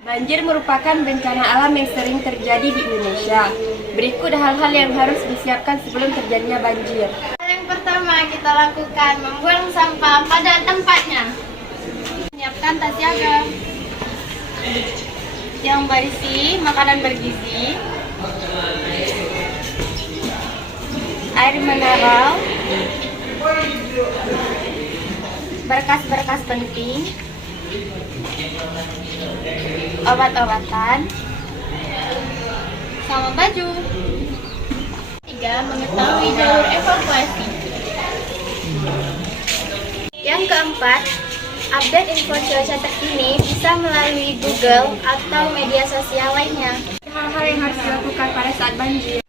Banjir merupakan bencana alam yang sering terjadi di Indonesia. Berikut hal-hal yang harus disiapkan sebelum terjadinya banjir. Hal yang pertama kita lakukan, membuang sampah pada tempatnya. Menyiapkan tas siaga yang berisi makanan bergizi, air mineral, berkas-berkas penting, obat-obatan, sama baju. 3. Mengetahui jalur evakuasi. Yang keempat, update info cuaca terkini bisa melalui Google atau media sosial lainnya. Hal-hal yang harus dilakukan pada saat banjir.